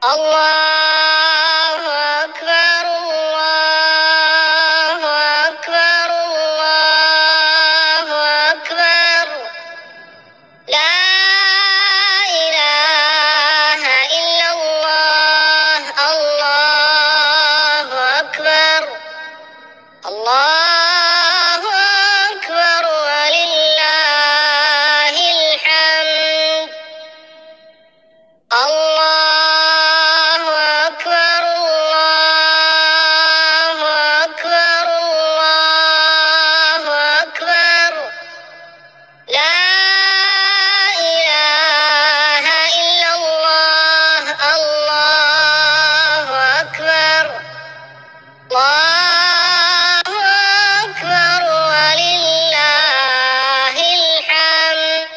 الله أكبر الله أكبر الله أكبر لا إله إلا الله الله أكبر الله أكبر ولله الحمد الله أكبر الله أكبر الله أكبر لا إله إلا الله الله أكبر الله أكبر ولله الحمد.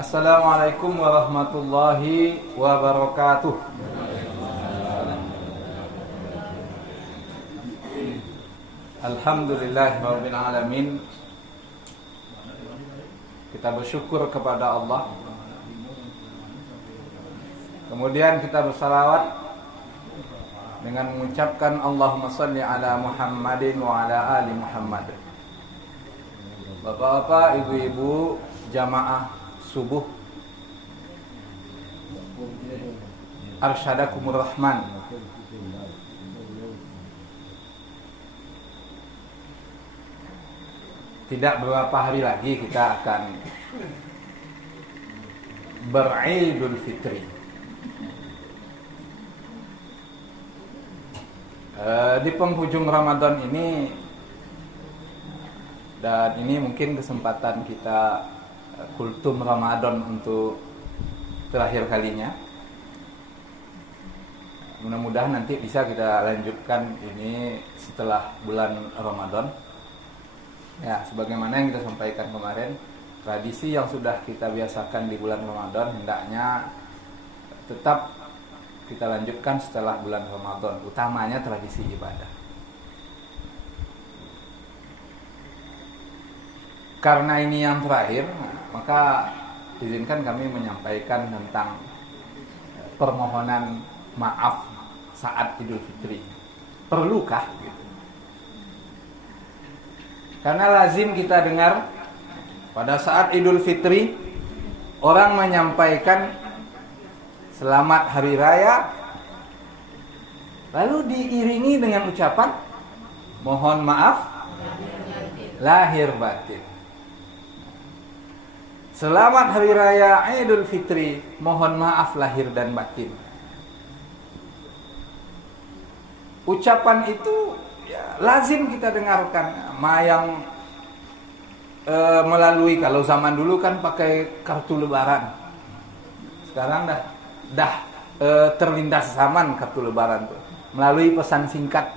Assalamualaikum warahmatullahi wabarakatuh. Alhamdulillahirabbil alamin. Kita bersyukur kepada Allah. Kemudian kita bersalawat dengan mengucapkan Allahumma shalli ala Muhammadin wa ala ali Muhammad. Bapak-bapak, ibu-ibu, jamaah subuh Arsyadakumur Rahman. Tidak beberapa hari lagi kita akan beridul fitri. Di penghujung Ramadan ini, dan ini mungkin kesempatan kita kultum Ramadan untuk terakhir kalinya. Mudah-mudahan nanti bisa kita lanjutkan ini setelah bulan Ramadan. Ya, sebagaimana yang kita sampaikan kemarin, tradisi yang sudah kita biasakan di bulan Ramadan hendaknya tetap kita lanjutkan setelah bulan Ramadan, utamanya tradisi ibadah. Karena ini yang terakhir, maka izinkan kami menyampaikan tentang permohonan maaf saat Idul Fitri. Perlukah? Karena lazim kita dengar pada saat Idul Fitri orang menyampaikan selamat hari raya, lalu diiringi dengan ucapan mohon maaf lahir batin. Selamat hari raya Idul Fitri, mohon maaf lahir dan batin. Ucapan itu ya, lazim kita dengarkan. Yang melalui, kalau zaman dulu kan pakai kartu lebaran. Sekarang dah terlindas zaman kartu lebaran tuh. Melalui pesan singkat,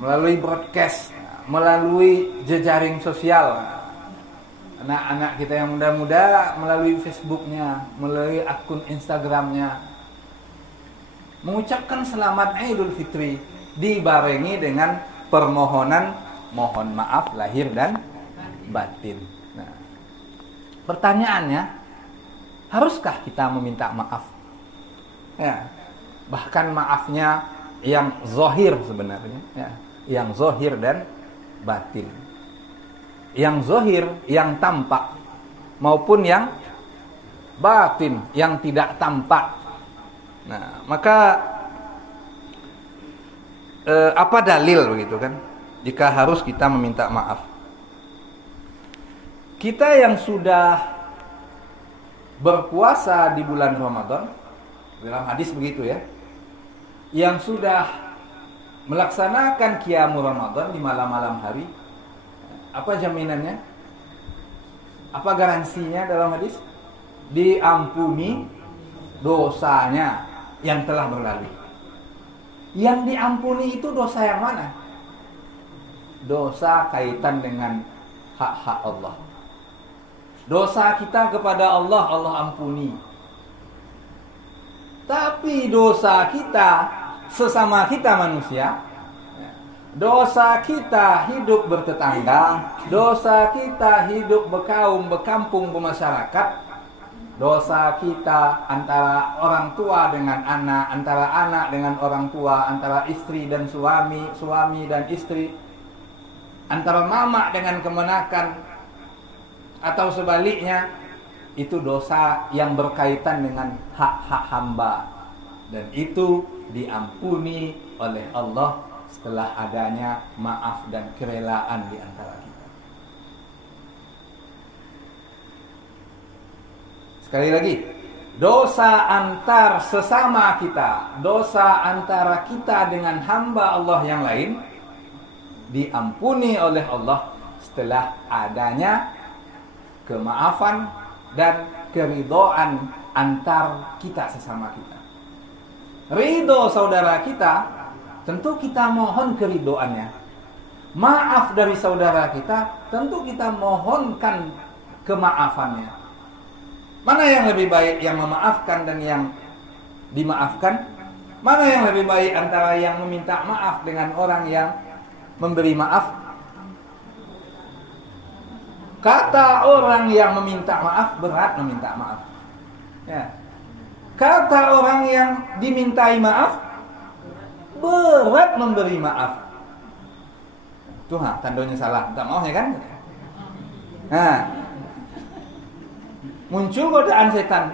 melalui broadcast, melalui jejaring sosial. Anak-anak kita yang muda-muda melalui Facebooknya, melalui akun Instagramnya, mengucapkan selamat Idul Fitri dibarengi dengan permohonan mohon maaf lahir dan batin. Nah, pertanyaannya, haruskah kita meminta maaf? Ya, bahkan maafnya yang zahir sebenarnya, ya, yang zahir dan batin. Yang zahir, yang tampak, maupun yang batin, yang tidak tampak. Nah, maka apa dalil begitu kan? Jika harus kita meminta maaf. Kita yang sudah berpuasa di bulan Ramadan, dalam hadis begitu ya, yang sudah melaksanakan qiyamul Ramadan di malam-malam hari, apa jaminannya? Apa garansinya dalam hadis? Diampuni dosanya yang telah berlalu. Yang diampuni itu dosa yang mana? Dosa kaitan dengan hak-hak Allah. Dosa kita kepada Allah, Allah ampuni. Tapi dosa kita sesama kita manusia, dosa kita hidup bertetangga, dosa kita hidup berkaum, berkampung, bermasyarakat, dosa kita antara orang tua dengan anak, antara anak dengan orang tua, antara istri dan suami, suami dan istri, antara mama dengan kemenakan, atau sebaliknya, itu dosa yang berkaitan dengan hak-hak hamba. Dan itu diampuni oleh Allah setelah adanya maaf dan kerelaan di antara kita. Sekali lagi, dosa antar sesama kita, dosa antara kita dengan hamba Allah yang lain diampuni oleh Allah setelah adanya kemaafan dan keridhaan antar kita sesama kita. Ridho saudara kita, tentu kita mohon keridhoannya. Maaf dari saudara kita, tentu kita mohonkan kemaafannya. Mana yang lebih baik, yang memaafkan dan yang dimaafkan? Mana yang lebih baik antara yang meminta maaf dengan orang yang memberi maaf? Kata orang yang meminta maaf, berat meminta maaf. Ya. Kata orang yang dimintai maaf, berat memberi maaf. Tuh, tandanya salah, minta maaf ya kan? Nah, muncul godaan setan,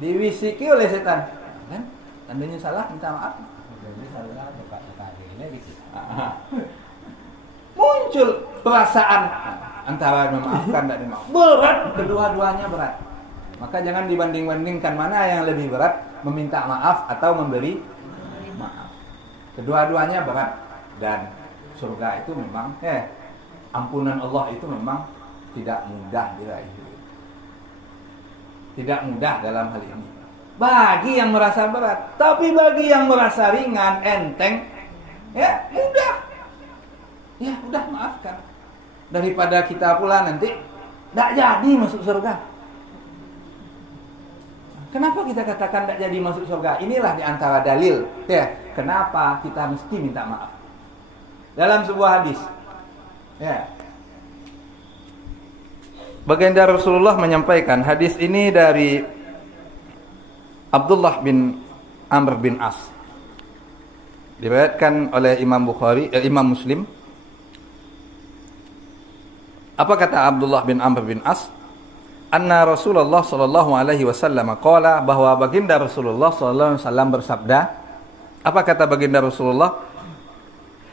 diwisiki oleh setan, kan? Tandanya salah, minta maaf. Muncul perasaan antara memaafkan dan memaafkan, berat, kedua-duanya berat. Maka jangan dibanding-bandingkan mana yang lebih berat, meminta maaf atau memberi maaf. Kedua-duanya berat. Dan surga itu memang ampunan Allah itu memang tidak mudah diraih. Tidak mudah dalam hal ini bagi yang merasa berat. Tapi bagi yang merasa ringan, enteng, ya mudah. Ya udah, maafkan. Daripada kita pula nanti tidak jadi masuk surga. Kenapa kita katakan tidak jadi masuk surga? Inilah diantara dalil ya, kenapa kita mesti minta maaf. Dalam sebuah hadis ya, baginda Rasulullah menyampaikan, hadis ini dari Abdullah bin Amr bin As, diriwayatkan oleh Imam Muslim. Apa kata Abdullah bin Amr bin As? Anna Rasulullah sallallahu alaihi wasallam qala, bahwa baginda Rasulullah sallallahu alaihi wasallam bersabda. Apa kata baginda Rasulullah?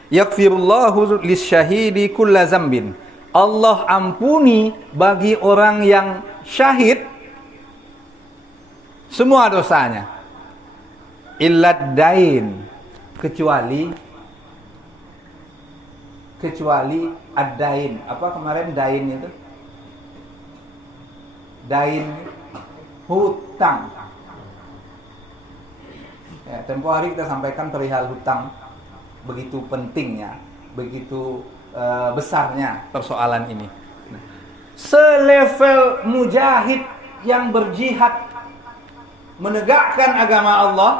Yaghfirullahu lisyahidi kulla zambin. Allah ampuni bagi orang yang syahid semua dosanya. Illad dain, kecuali ad-dain. Apa kemarin dain itu? Dain hutang. Ya, tempo hari kita sampaikan perihal hutang, begitu pentingnya, begitu besarnya persoalan ini. Selevel mujahid yang berjihad menegakkan agama Allah,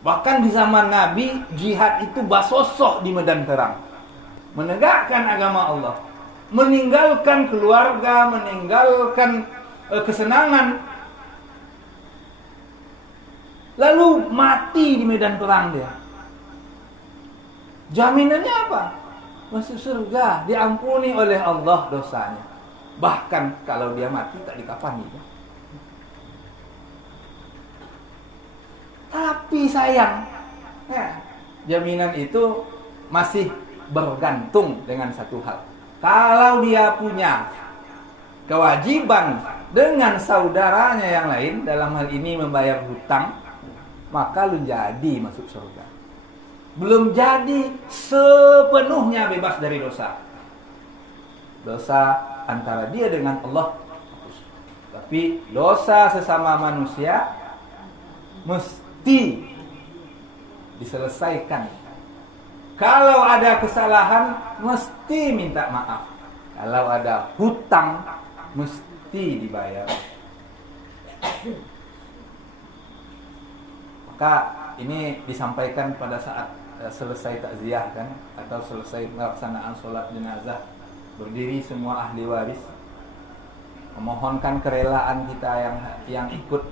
bahkan di zaman Nabi jihad itu basosoh di medan perang, menegakkan agama Allah, meninggalkan keluarga, meninggalkan kesenangan, lalu mati di medan perang dia. Jaminannya apa? Masuk surga, diampuni oleh Allah dosanya. Bahkan kalau dia mati tak dikafani. Tapi sayang, ya, jaminan itu masih bergantung dengan satu hal. Kalau dia punya kewajiban dengan saudaranya yang lain, dalam hal ini membayar hutang, maka lu jadi masuk surga. Belum jadi sepenuhnya bebas dari dosa. Dosa antara dia dengan Allah, tapi dosa sesama manusia mesti diselesaikan. Kalau ada kesalahan, mesti minta maaf. Kalau ada hutang, mesti dibayar. Maka ini disampaikan pada saat selesai takziah kan, atau selesai pelaksanaan sholat jenazah, berdiri semua ahli waris, memohonkan kerelaan kita yang ikut,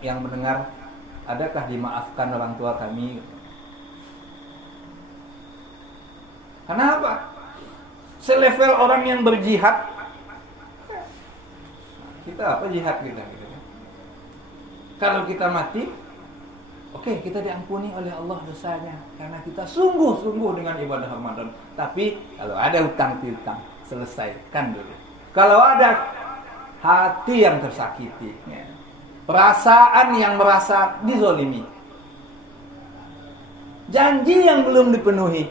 yang mendengar, adakah dimaafkan orang tua kami? Kenapa? Selevel orang yang berjihad, kita apa jihad kita gitu kan? Kalau kita mati, oke, kita diampuni oleh Allah dosanya karena kita sungguh-sungguh dengan ibadah Ramadan. Tapi kalau ada hutang piutang, selesaikan dulu. Kalau ada hati yang tersakiti, ya, perasaan yang merasa dizolimi, janji yang belum dipenuhi,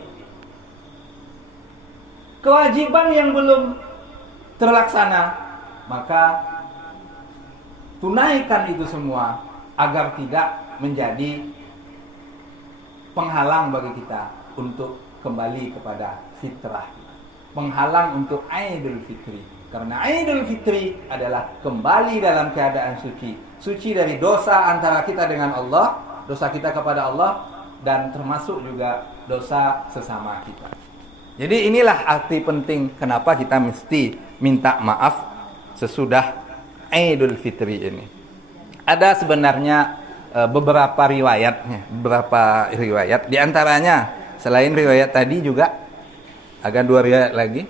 kewajiban yang belum terlaksana, maka tunaikan itu semua agar tidak menjadi penghalang bagi kita untuk kembali kepada fitrah, penghalang untuk Idul Fitri. Karena Idul Fitri adalah kembali dalam keadaan suci, suci dari dosa antara kita dengan Allah, dosa kita kepada Allah, dan termasuk juga dosa sesama kita. Jadi inilah arti penting kenapa kita mesti minta maaf sesudah Idul Fitri ini. Ada sebenarnya beberapa riwayat. Di antaranya selain riwayat tadi juga ada 2 riwayat lagi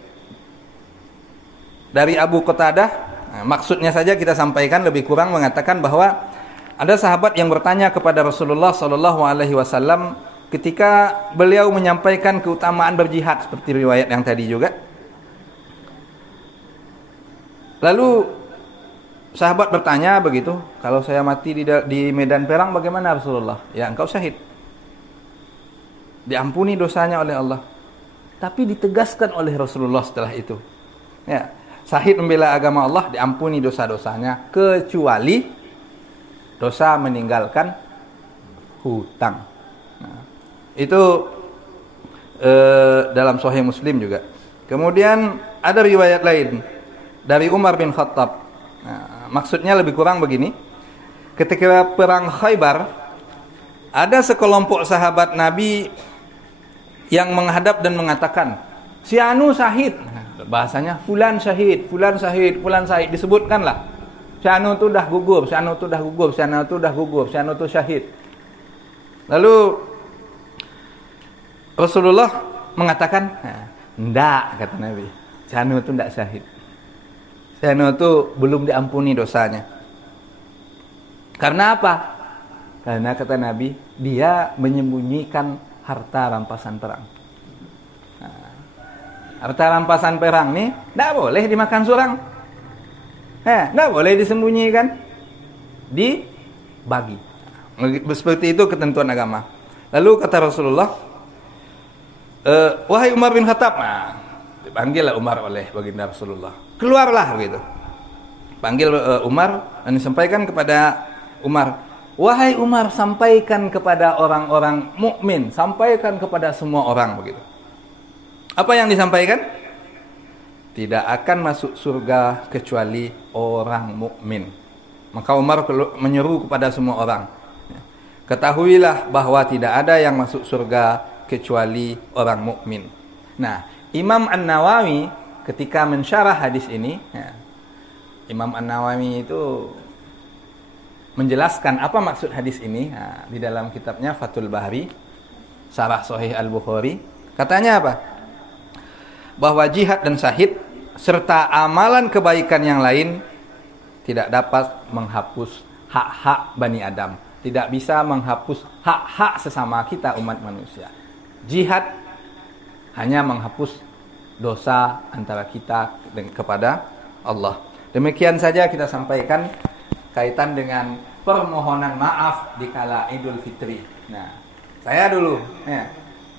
dari Abu Qatadah. Maksudnya saja kita sampaikan, lebih kurang mengatakan bahwa ada sahabat yang bertanya kepada Rasulullah Sallallahu Alaihi Wasallam ketika beliau menyampaikan keutamaan berjihad seperti riwayat yang tadi juga. Lalu sahabat bertanya begitu, kalau saya mati di medan perang bagaimana Rasulullah? Ya, engkau syahid, diampuni dosanya oleh Allah. Tapi ditegaskan oleh Rasulullah setelah itu, ya, syahid membela agama Allah diampuni dosa-dosanya kecuali dosa meninggalkan hutang. Nah, itu dalam Sahih Muslim juga. Kemudian ada riwayat lain dari Umar bin Khattab. Nah, maksudnya lebih kurang begini. Ketika perang Khaybar, ada sekelompok sahabat Nabi yang menghadap dan mengatakan, si anu syahid. Bahasanya fulan syahid, fulan syahid, fulan syahid, disebutkanlah. Si anu itu dah gugur, si anu itu dah gugur, si anu itu dah gugur, si anu itu syahid. Lalu Rasulullah mengatakan, enggak, kata Nabi, si anu itu enggak syahid. Si anu itu belum diampuni dosanya. Karena apa? Karena kata Nabi, dia menyembunyikan harta rampasan perang. Harta rampasan perang nih tidak boleh dimakan surang, tidak boleh disembunyikan, dibagi. Seperti itu ketentuan agama. Lalu kata Rasulullah, wahai Umar bin Khattab, dipanggillah Umar oleh baginda Rasulullah, keluarlah begitu. Panggil Umar dan disampaikan kepada Umar, wahai Umar, sampaikan kepada orang-orang mukmin, sampaikan kepada semua orang begitu. Apa yang disampaikan? Tidak akan masuk surga kecuali orang mukmin. Maka Umar menyeru kepada semua orang, ketahuilah bahwa tidak ada yang masuk surga kecuali orang mukmin. Nah, Imam An-Nawawi ketika mensyarah hadis ini, Imam An-Nawawi itu menjelaskan apa maksud hadis ini di dalam kitabnya Fathul Bari, Syarah Sahih Al-Bukhari. Katanya apa? Bahwa jihad dan syahid serta amalan kebaikan yang lain tidak dapat menghapus hak-hak Bani Adam, tidak bisa menghapus hak-hak sesama kita umat manusia. Jihad hanya menghapus dosa antara kita kepada Allah. Demikian saja kita sampaikan kaitan dengan permohonan maaf di kala Idul Fitri. Nah, saya dulu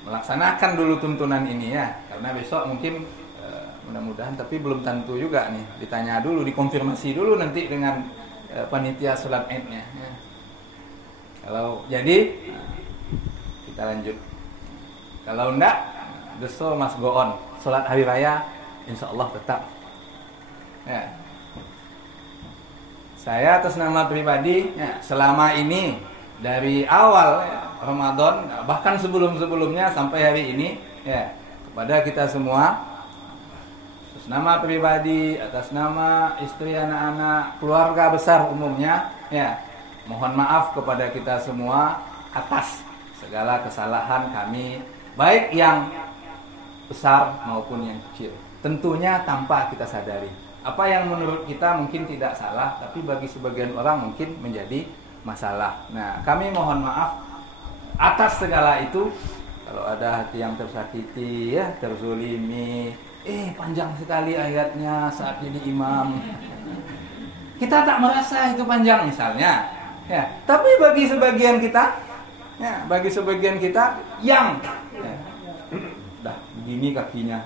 melaksanakan dulu tuntunan ini ya, karena besok mungkin mudah-mudahan, tapi belum tentu juga nih. Ditanya dulu, dikonfirmasi dulu nanti dengan panitia sholat Id-nya. Ya. Kalau jadi kita lanjut. Kalau enggak, the soul must go on. Sholat hari raya, insya Allah tetap. Ya. Saya atas nama pribadi, selama ini dari awal ya, Ramadan, bahkan sebelum-sebelumnya sampai hari ini ya, kepada kita semua atas nama pribadi, atas nama istri, anak-anak, keluarga besar umumnya ya, mohon maaf kepada kita semua atas segala kesalahan kami, baik yang besar maupun yang kecil. Tentunya tanpa kita sadari. Apa yang menurut kita mungkin tidak salah, tapi bagi sebagian orang mungkin menjadi masalah. Nah, kami mohon maaf atas segala itu. Kalau ada hati yang tersakiti ya, terzolimi, panjang sekali ayatnya saat jadi imam, kita tak merasa itu panjang misalnya ya. Tapi bagi sebagian kita ya, bagi sebagian kita yang ya, dah begini kakinya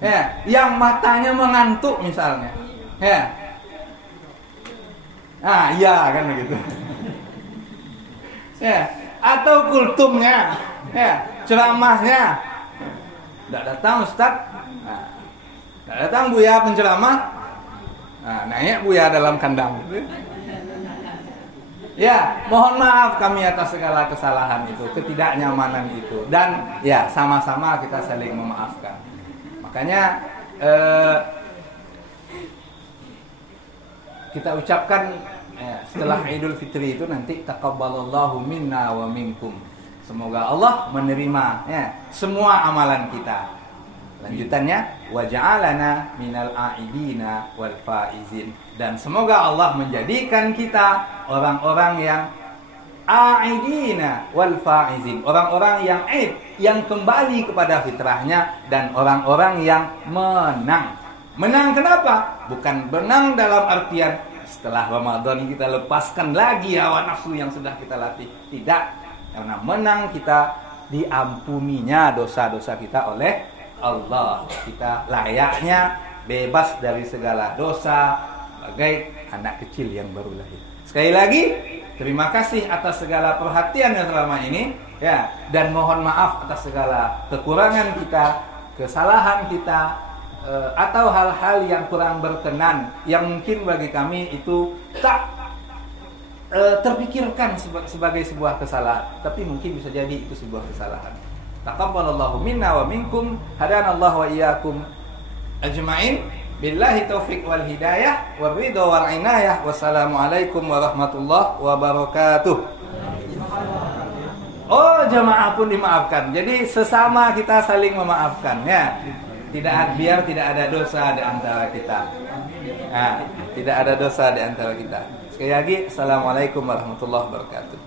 ya, yang matanya mengantuk misalnya ya, iya kan begitu ya, atau kultumnya ya, ceramahnya tidak datang Ustaz, tidak datang Buya penceramah, naik Buya dalam kandang ya. Mohon maaf kami atas segala kesalahan itu, ketidaknyamanan itu, dan ya sama-sama kita saling memaafkan. Makanya kita ucapkan setelah Idul Fitri itu nanti taqabbalallahu minna wa minkum. Semoga Allah menerima ya, semua amalan kita. Lanjutannya wa ja'alana minal a'idina wal faizin, dan semoga Allah menjadikan kita orang-orang yang a'idina wal faizin, orang-orang yang yang kembali kepada fitrahnya, dan orang-orang yang menang. Menang kenapa? Bukan menang dalam artian setelah Ramadan kita lepaskan lagi hawa nafsu yang sudah kita latih. Tidak. Karena menang kita diampuninya dosa-dosa kita oleh Allah. Kita layaknya bebas dari segala dosa, bagai anak kecil yang baru lahir. Sekali lagi, terima kasih atas segala perhatian yang selama ini ya, dan mohon maaf atas segala kekurangan kita, kesalahan kita, atau hal-hal yang kurang berkenan yang mungkin bagi kami itu tak terpikirkan sebagai sebuah kesalahan, tapi mungkin bisa jadi itu sebuah kesalahan. Taqabbalallahu minna wa minkum, hadanallahu wa iyyakum ajma'in. Billahi taufiq wal hidayah wal ridha wal inayah. Wassalamualaikum warahmatullahi wabarakatuh. Oh, jamaah pun dimaafkan. Jadi sesama kita saling memaafkan ya. Biar tidak ada dosa di antara kita. Nah, tidak ada dosa di antara kita. Sekali lagi, assalamualaikum warahmatullahi wabarakatuh.